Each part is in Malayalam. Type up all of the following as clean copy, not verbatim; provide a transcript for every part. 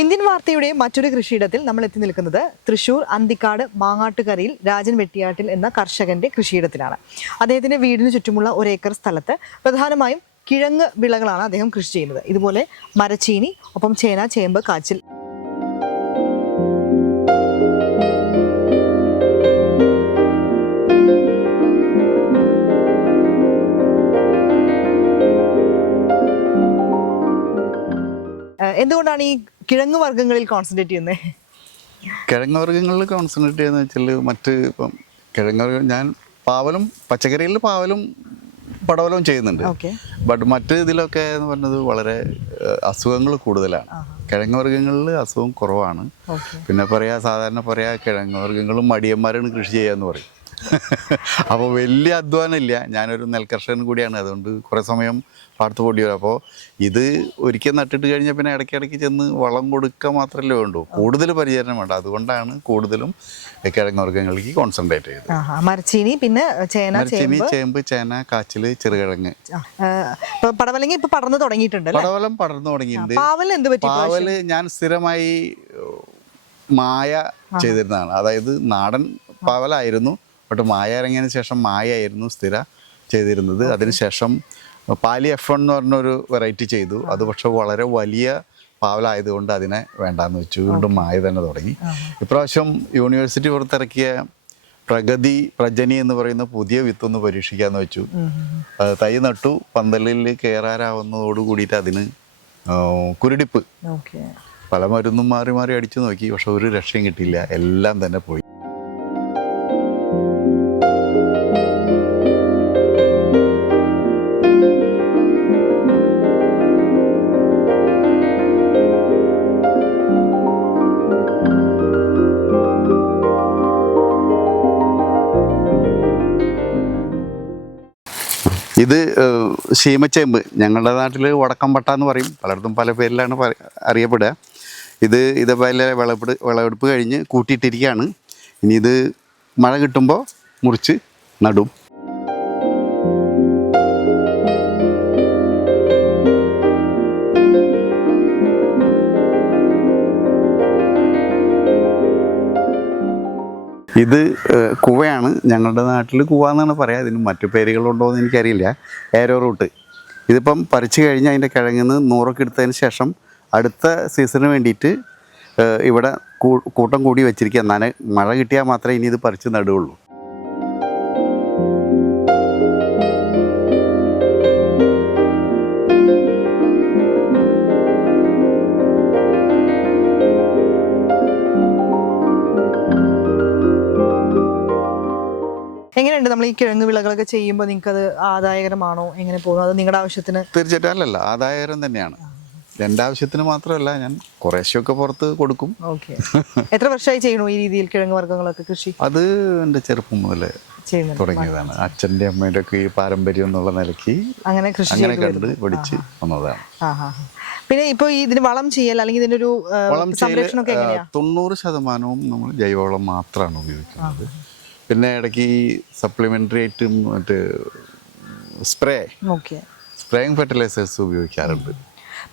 ഇന്ത്യൻ വാർത്തയുടെ മറ്റൊരു കൃഷിയിടത്തിൽ നമ്മൾ എത്തി നിൽക്കുന്നത് തൃശൂർ അന്തിക്കാട് മാങ്ങാട്ടുകരയിൽ രാജൻ വെട്ടിയാട്ടിൽ എന്ന കർഷകന്റെ കൃഷിയിടത്തിലാണ്. അദ്ദേഹത്തിന്റെ വീടിന് ചുറ്റുമുള്ള 1 ഏക്കർ സ്ഥലത്ത് പ്രധാനമായും കിഴങ്ങ് വിളകളാണ് അദ്ദേഹം കൃഷി ചെയ്യുന്നത്. ഇതുപോലെ മരച്ചീനി, ഒപ്പം ചേന, ചേമ്പ്, കാച്ചിൽ. എന്തുകൊണ്ടാണ് ഈ കിഴങ്ങ് വർഗ്ഗങ്ങളിൽ കോൺസെൻട്രേറ്റ് ചെയ്യുന്നത്? കിഴങ്ങ് വർഗ്ഗങ്ങളിൽ കോൺസെൻട്രേറ്റ് ചെയ്യുന്നത് വെച്ചാൽ മറ്റ് ഇപ്പം കിഴങ്ങ് വർഗ്ഗം ഞാൻ പാവലും പച്ചക്കറിയിൽ പാവലും പടവലവും ചെയ്യുന്നുണ്ട്. ബട്ട് മറ്റ് ഇതിലൊക്കെ എന്ന് പറഞ്ഞത് വളരെ അസുഖങ്ങൾ കൂടുതലാണ്. കിഴങ്ങ് വർഗ്ഗങ്ങളിൽ അസുഖം കുറവാണ്. പിന്നെ സാധാരണ കിഴങ്ങ് വർഗ്ഗങ്ങളും മടിയന്മാരാണ് കൃഷി ചെയ്യാന്ന് പറയും. അപ്പോൾ വലിയ അധ്വാനമില്ല. ഞാനൊരു നെൽകർഷകൻ കൂടിയാണ്, അതുകൊണ്ട് കുറേ സമയം പാടത്ത് പോണ്ടി വരും. അപ്പോൾ ഇത് ഒരിക്കൽ നട്ടിട്ട് കഴിഞ്ഞാൽ പിന്നെ ഇടയ്ക്കിടയ്ക്ക് ചെന്ന് വളം കൊടുക്കുക മാത്രമല്ലേ വേണ്ടൂ, കൂടുതൽ പരിചരണം വേണ്ട. അതുകൊണ്ടാണ് കൂടുതലും കിഴങ്ങ് വർഗ്ഗങ്ങളിലേക്ക് കോൺസെൻട്രേറ്റ് ചെയ്തത്. മരച്ചീനി, പിന്നെ മരച്ചീനി, ചേമ്പ്, ചേന, കാച്ചിൽ, ചെറുകിഴങ്ങ്. പടവലങ്ങ ഇപ്പൊ പടർന്നു തുടങ്ങിയിട്ടുണ്ട്. പടവലം പടർന്നു തുടങ്ങിയിട്ടുണ്ട്. പാവല് ഞാൻ സ്ഥിരമായി മായ ചെയ്തിരുന്നതാണ്. അതായത് നാടൻ പാവലായിരുന്നു, ബട്ട് മായ ഇറങ്ങിയതിന് ശേഷം മായായിരുന്നു സ്ഥിര ചെയ്തിരുന്നത്. അതിനുശേഷം പാലി F1 എന്ന് പറഞ്ഞൊരു വെറൈറ്റി ചെയ്തു. അത് പക്ഷെ വളരെ വലിയ പാവലായതുകൊണ്ട് അതിനെ വേണ്ടാന്ന് വെച്ചു. വീണ്ടും മായ തന്നെ തുടങ്ങി. ഇപ്രാവശ്യം യൂണിവേഴ്സിറ്റി പുറത്തിറക്കിയ പ്രജനി എന്ന് പറയുന്ന പുതിയ വിത്തൊന്ന് പരീക്ഷിക്കാന്ന് വെച്ചു. തൈ നട്ടു. പന്തലിൽ കയറാറാവുന്നതോട് കൂടിയിട്ട് അതിന് കുരുടിപ്പ്, പല മരുന്നും മാറി മാറി അടിച്ചു നോക്കി, പക്ഷെ ഒരു രക്ഷയും കിട്ടിയില്ല. എല്ലാം തന്നെ പോയി. ഇത് ശീമച്ചേമ്പ്, ഞങ്ങളുടെ നാട്ടിൽ വടക്കംപട്ട എന്ന് പറയും, പലയിടത്തും പല പേരിലാണ് അറിയപ്പെടുക. ഇതേപോലെ വിളവെടുപ്പ് കഴിഞ്ഞ് കൂട്ടിയിട്ടിരിക്കുകയാണ്. ഇനി ഇത് മഴ കിട്ടുമ്പോൾ മുറിച്ച് നടും. ഇത് കുവയാണ്. ഞങ്ങളുടെ നാട്ടിൽ കുവ എന്നാണ് പറയുക. ഇതിന് മറ്റു പേരുകളുണ്ടോ എന്ന് എനിക്കറിയില്ല. Arrowroot. ഇതിപ്പം പറിച്ചു കഴിഞ്ഞ് അതിൻ്റെ കിഴങ്ങിൽ നിന്ന് 100 എടുത്തതിന് ശേഷം അടുത്ത സീസണിന് വേണ്ടിയിട്ട് ഇവിടെ കൂട്ടം കൂടി വെച്ചിരിക്കുക. എന്നാൽ മഴ കിട്ടിയാൽ മാത്രമേ ഇനി ഇത് പറിച്ച് നടുകയുള്ളൂ. എങ്ങനെയുണ്ട് നമ്മൾ ഈ കിഴങ്ങ് വിളകളൊക്കെ ചെയ്യുമ്പോൾ നിങ്ങൾക്ക് അത് ആദായകരമാണോ? എങ്ങനെ പോകുന്നു? അത് നിങ്ങളുടെ ആവശ്യത്തിന്? തീർച്ചയായിട്ടും അല്ലല്ല, ആദായകരം തന്നെയാണ്. എൻ്റെ ആവശ്യത്തിന് മാത്രമല്ല, ഞാൻ കുറേശ്ശൊക്കെ പുറത്ത് കൊടുക്കും. എത്ര വർഷമായി ചെയ്യണു ഈ രീതിയിൽ കിഴങ്ങ് വർഗ്ഗങ്ങളൊക്കെ കൃഷി? അത് എൻ്റെ ചെറുപ്പം മുതലേ തുടങ്ങിയതാണ്. അച്ഛൻ്റെ അമ്മയുടെ ഒക്കെ ഈ പാരമ്പര്യം എന്നുള്ള നിലയ്ക്ക് അങ്ങനെ കണ്ട് പഠിച്ച് വന്നതാണ്. പിന്നെ ഇപ്പൊ ഇതിന് വളം ചെയ്യൽ അല്ലെങ്കിൽ ഇതിന്റെ ഒരു സംരക്ഷണമൊക്കെ എങ്ങനെയാ? 90% നമ്മൾ ജൈവവളം മാത്രമാണ് ഉപയോഗിക്കുന്നത്. പിന്നെ ഇടയ്ക്ക് സപ്ലിമെൻ്ററി ആയിട്ട് മറ്റേ സ്പ്രേയിങ് ഫെർട്ടിലൈസേഴ്സ് ഉപയോഗിക്കാറുണ്ട്.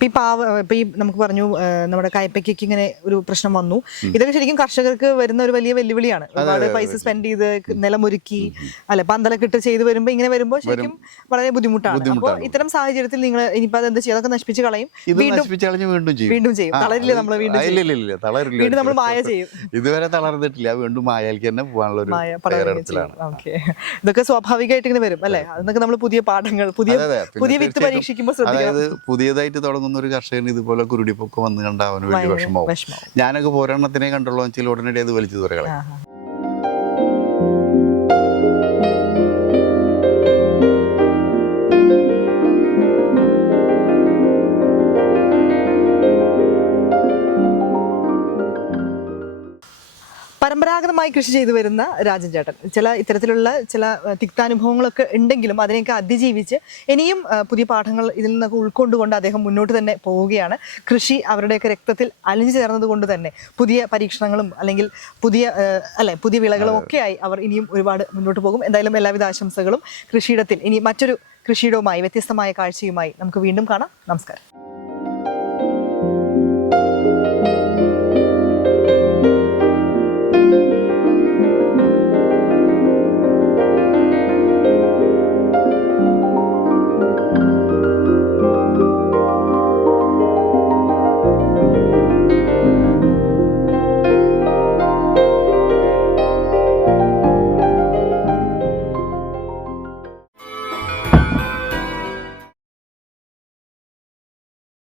ഇപ്പൊ ഈ നമുക്ക് പറഞ്ഞു നമ്മുടെ കയ്പയ്ക്കൊക്കെ ഇങ്ങനെ ഒരു പ്രശ്നം വന്നു. ഇതൊക്കെ ശരിക്കും കർഷകർക്ക് വരുന്ന ഒരു വലിയ വെല്ലുവിളിയാണ്. ഒരുപാട് പൈസ സ്പെൻഡ് ചെയ്ത് നിലമൊരുക്കി പന്തലൊക്കെ ഇട്ട് ചെയ്ത് വരുമ്പോൾ ഇങ്ങനെ വരുമ്പോൾ ശരിക്കും വളരെ ബുദ്ധിമുട്ടാണ്. അപ്പോൾ ഇത്തരം സാഹചര്യത്തിൽ നിങ്ങൾ ഇനിയിപ്പോൾ അതെന്താ ചെയ്യുക? അതൊക്കെ നശിപ്പിച്ച് കളയും, വീണ്ടും ചെയ്യും. തളരില്ലേ നമ്മൾ? വീണ്ടും നമ്മൾ മായ ചെയ്യും. ഇതുവരെ തളർന്നിട്ടില്ല, വീണ്ടും മായയിലേക്ക് തന്നെ പോകാനുള്ള ഒരു തയ്യാറെടുപ്പിലാണ്. ഇതൊക്കെ സ്വാഭാവികമായിട്ട് ഇങ്ങനെ വരും അല്ലെ? അതൊക്കെ നമ്മൾ പുതിയ പാഠങ്ങൾ, പുതിയ വിത്ത് പരീക്ഷിക്കുമ്പോൾ ശ്രദ്ധിക്കണം. പുതിയതായിട്ട് തുടങ്ങുന്ന ഒരു കർഷകന് ഇതുപോലെ കുരുടിപ്പൊക്കെ വന്ന് കണ്ട അവന് വലിയ വിഷമാവും. ഞാനൊക്കെ പോരെണ്ണത്തിനെ കണ്ടുള്ളൂ വെച്ചാൽ ഉടനടി അത് വലിച്ചു തുറകളെ. പരമ്പരാഗതമായി കൃഷി ചെയ്തു വരുന്ന രാജൻ ചേട്ടൻ ഇത്തരത്തിലുള്ള ചില തിക്താനുഭവങ്ങളൊക്കെ ഉണ്ടെങ്കിലും അതിനെയൊക്കെ അതിജീവിച്ച് ഇനിയും പുതിയ പാഠങ്ങൾ ഇതിൽ നിന്നൊക്കെ ഉൾക്കൊണ്ടുകൊണ്ട് അദ്ദേഹം മുന്നോട്ട് തന്നെ പോവുകയാണ്. കൃഷി അവരുടെയൊക്കെ രക്തത്തിൽ അലിഞ്ഞു ചേർന്നത് കൊണ്ട് തന്നെ പുതിയ പരീക്ഷണങ്ങളും അല്ലെങ്കിൽ പുതിയ വിളകളും ഒക്കെയായി അവർ ഇനിയും ഒരുപാട് മുന്നോട്ട് പോകും. എന്തായാലും എല്ലാവിധ ആശംസകളും. കൃഷിയിടത്തിൽ ഇനി മറ്റൊരു കൃഷിയിടവുമായി വ്യത്യസ്തമായ കാഴ്ചയുമായി നമുക്ക് വീണ്ടും കാണാം. നമസ്കാരം.